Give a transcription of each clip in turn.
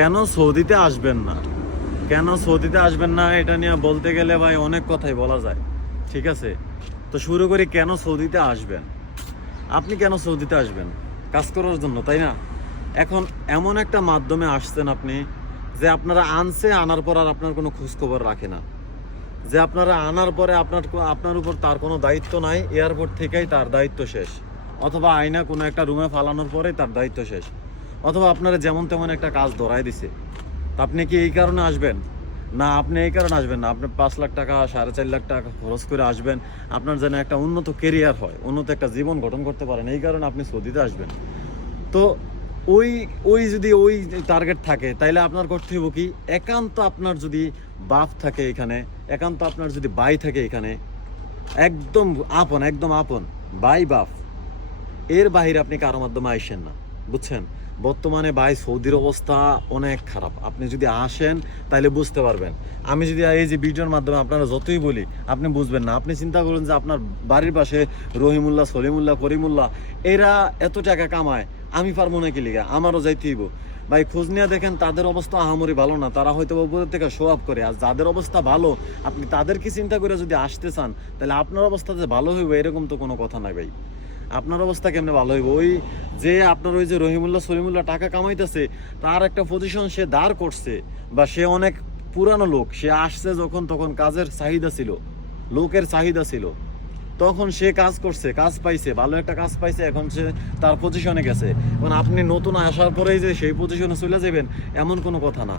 কেন সৌদিতে আসবেন না, কেন সৌদিতে আসবেন না এটা নিয়ে বলতে গেলে ভাই অনেক কথাই বলা যায়। ঠিক আছে, তো শুরু করি কেন সৌদিতে আসবেন। আপনি কেন সৌদিতে আসবেন? কাজ করার জন্য, তাই না? এখন এমন একটা মাধ্যমে আসছেন আপনি যে আপনারা আনার পর আর আপনার কোনো খোঁজখবর রাখে না, যে আপনারা আনার পরে আপনার উপর তার কোনো দায়িত্ব নাই, এয়ারপোর্ট থেকেই তার দায়িত্ব শেষ, অথবা আয়না কোনো একটা রুমে ফালানোর পরেই তার দায়িত্ব শেষ, অথবা আপনারা যেমন তেমন একটা কাজ ধরাই দিছে। তা আপনি কি এই কারণে আসবেন? না, আপনি এই কারণে আসবেন না। আপনি 5 লাখ টাকা 4.5 লাখ টাকা খরচ করে আসবেন আপনার যেন একটা উন্নত কেরিয়ার হয়, উন্নত একটা জীবন গঠন করতে পারেন, এই কারণে আপনি সৌদিতে আসবেন। তো ওই ওই যদি ওই টার্গেট থাকে তাইলে আপনার করতে হবে কি, একান্ত আপনার যদি বাপ থাকে এখানে, একান্ত আপনার যদি ভাই থাকে এখানে, একদম একদম আপন ভাই বাপ, এর বাহিরে আপনি কারো মাধ্যমে আইসেন না, বুঝছেন? বর্তমানে ভাই সৌদির অবস্থা অনেক খারাপ। আপনি যদি আসেন তাহলে বুঝতে পারবেন। আমি যদি এই যে ভিডিওর মাধ্যমে আপনারা যতই বলি আপনি বুঝবেন না। আপনি চিন্তা করুন যে আপনার বাড়ির পাশে রহিমুল্লাহ, সলিমুল্লাহ, করিমুল্লাহ, এরা এত টাকা কামায়, আমি পারবো না কি লিগা? আমারও যাইতে হইব। ভাই খোঁজ নিয়ে দেখেন, তাদের অবস্থা আহামরি ভালো না, তারা হয়তো উপরের থেকে শো আপ করে। আর যাদের অবস্থা ভালো, আপনি তাদেরকে চিন্তা করে যদি আসতে চান তাহলে আপনার অবস্থা যে ভালো হইবে এরকম তো কোনো কথা নাই ভাই। আপনার অবস্থা কেমনে ভালো হইব? ওই যে আপনার ওই যে রহিমুল্লাহ, সলিমুল্লাহ টাকা কামাইতেছে, তার একটা পজিশন সে দাঁড় করছে, বা সে অনেক পুরানো লোক, সে আসছে যখন তখন কাজের চাহিদা ছিল, লোকের চাহিদা ছিল, তখন সে কাজ করছে, কাজ পাইছে, ভালো একটা কাজ পাইছে, এখন সে তার পজিশনে গেছে। এখন আপনি নতুন আসার পরেই যে সেই পজিশনে চলে যাবেন এমন কোনো কথা না।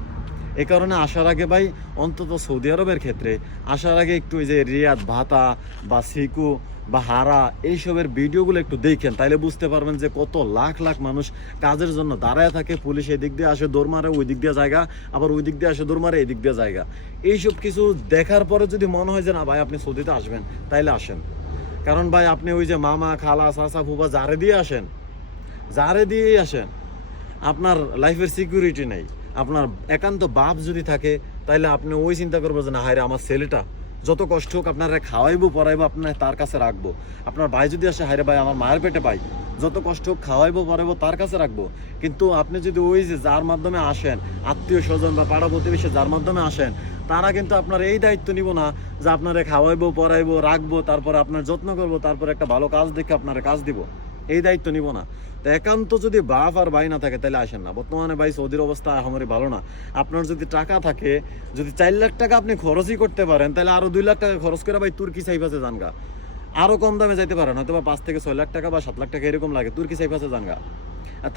এ কারণে আসার আগে ভাই, অন্তত সৌদি আরবের ক্ষেত্রে আসার আগে একটু ওই যে রিয়াদ ভাতা বা সিকু বা হারা এইসবের ভিডিওগুলো একটু দেখেন, তাইলে বুঝতে পারবেন যে কত লাখ লাখ মানুষ কাজের জন্য দাঁড়ায় থাকে। পুলিশ এদিক দিয়ে আসে দৌড় মারে, ওই দিক দিয়ে জায়গা, আবার ওই দিক দিয়ে আসে দৌড় মারে, এদিক দিয়ে জায়গা। এইসব কিছু দেখার পরে যদি মনে হয় যে না ভাই আপনি সৌদিতে আসবেন, তাইলে আসেন। কারণ ভাই আপনি ওই যে মামা, খালা, চাচা, ফুফা যারে দিয়ে আসেন, যারে দিয়েই আসেন, আপনার লাইফের সিকিউরিটি নেই। আপনার একান্ত বাপ যদি থাকে তাইলে আপনি ওই চিন্তা করবেন যে না হায়রে আমার ছেলেটা যত কষ্ট হোক আপনারা খাওয়াইবো পড়াইবো, আপনার তার কাছে রাখবো। আপনার ভাই যদি আসে, হায়রে ভাই আমার মায়ের পেটে পাই, যত কষ্ট হোক খাওয়াইবো পড়াইবো, তার কাছে রাখবো। কিন্তু আপনি যদি ওই যে যার মাধ্যমে আসেন, আত্মীয় স্বজন বা পাড়া প্রতিবেশী যার মাধ্যমে আসেন, তারা কিন্তু আপনার এই দায়িত্ব নিব না যে আপনারা খাওয়াইবো পড়াইবো রাখবো, তারপর আপনার যত্ন করবো, তারপর একটা ভালো কাজ দেখে আপনারা কাজ দিব, এই দায়িত্ব নিব না। তো একান্ত যদি বাপ আর ভাই না থাকে তাহলে আসেন না। বর্তমানে ভাই সৌদির অবস্থা আমারই ভালো না। আপনার যদি টাকা থাকে, যদি 4 লাখ টাকা আপনি খরচই করতে পারেন, তাহলে আরো 2 লাখ টাকা খরচ করে ভাই তুর্কি সাইফাসে যানগা, আরো কম দামে যাইতে পারেন, হয়তো বা 5 থেকে 6 লাখ টাকা বা 7 লাখ টাকা এরকম লাগে, তুর্কি সাইফাসে যানগা।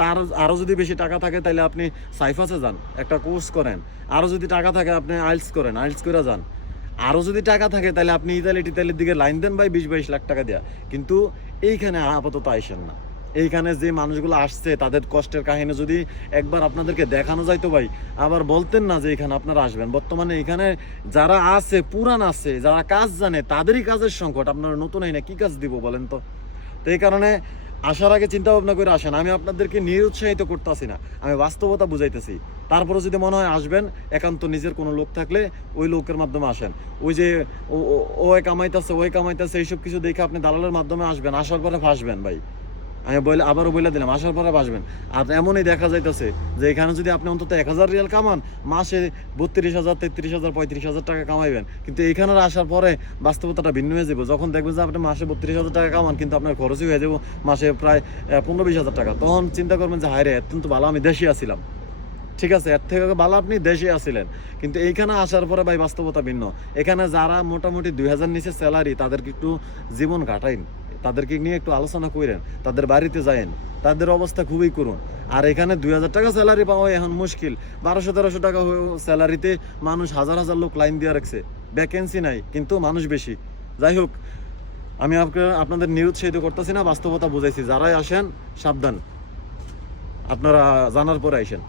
তার আরো যদি বেশি টাকা থাকে তাহলে আপনি সাইফাসে যান, একটা কোর্স করেন। আরো যদি টাকা থাকে আপনি আইলস করেন, আইলস করে যান। আরো যদি টাকা থাকে তাহলে আপনি ইতালির দিকে লাইন দেন ভাই 20-22 লাখ টাকা দেয়া। কিন্তু এইখানে আপাতত আইসেন না। এইখানে যে মানুষগুলো আসছে তাদের কষ্টের কাহিনী যদি একবার আপনাদেরকে দেখানো যাইতো ভাই, আবার বলতেন না যে এখানে আপনারা আসবেন। বর্তমানে এখানে যারা আছে, পুরান আছে, যারা কাজ জানে, তাদেরই কাজের সংকট। আপনারা নতুন হয় না, কি কাজ দিব বলেন তো? তো এই কারণে আসার আগে চিন্তা ভাবনা করে আসেন। আমি আপনাদেরকে নিরুৎসাহিত করতেছি না, আমি বাস্তবতা বুঝাইতেছি। তারপরে যদি মনে হয় আসবেন, একান্ত নিজের কোনো লোক থাকলে ওই লোকের মাধ্যমে আসেন। ওই যে ও কামাইতেছে, ওই কামাইতেছে, এইসব কিছু দেখে আপনি দালালের মাধ্যমে আসবেন, আসার পরে ফাঁসবেন ভাই। আমি আবারও বলে দিলাম, আসার পরে বাসবেন। আর এমনই দেখা যাইতেছে যে এখানে যদি আপনি অন্তত 1,000 রিয়াল কামান, মাসে 32,000, 33,000, 35,000 টাকা কামাইবেন। কিন্তু এখানে আসার পরে বাস্তবতাটা ভিন্ন হয়ে যাবে। যখন দেখবেন যে আপনি মাসে 32,000 টাকা কামান, কিন্তু আপনার খরচই হয়ে যাবো মাসে প্রায় 15-20,000 টাকা, তখন চিন্তা করবেন যে হায় রে, এত ভালো আমি দেশে আসছিলাম। ঠিক আছে, এর থেকে ভালো আপনি দেশে আসছিলেন। কিন্তু এইখানে আসার পরে ভাই বাস্তবতা ভিন্ন। এখানে যারা মোটামুটি 2,000 নিচে স্যালারি, তাদেরকে একটু জীবন কাটাইন, তাদেরকে নিয়ে একটু আলোচনা করেন, তাদের বাড়িতে যায়েন, তাদের অবস্থা খুবই করুন। আর এখানে 2,000 টাকা স্যালারি পাওয়া এখন মুশকিল। 1200-1300 টাকা স্যালারিতে মানুষ হাজার হাজার লোক লাইন দিয়ে রাখছে, ভ্যাকেন্সি নাই, কিন্তু মানুষ বেশি। যাই হোক, আমি আপনাদের নিরুৎসাহিত করতেছি না, বাস্তবতা বুঝাইছি। যারাই আসেন সাবধান, আপনারা জানার পরে আইসেন।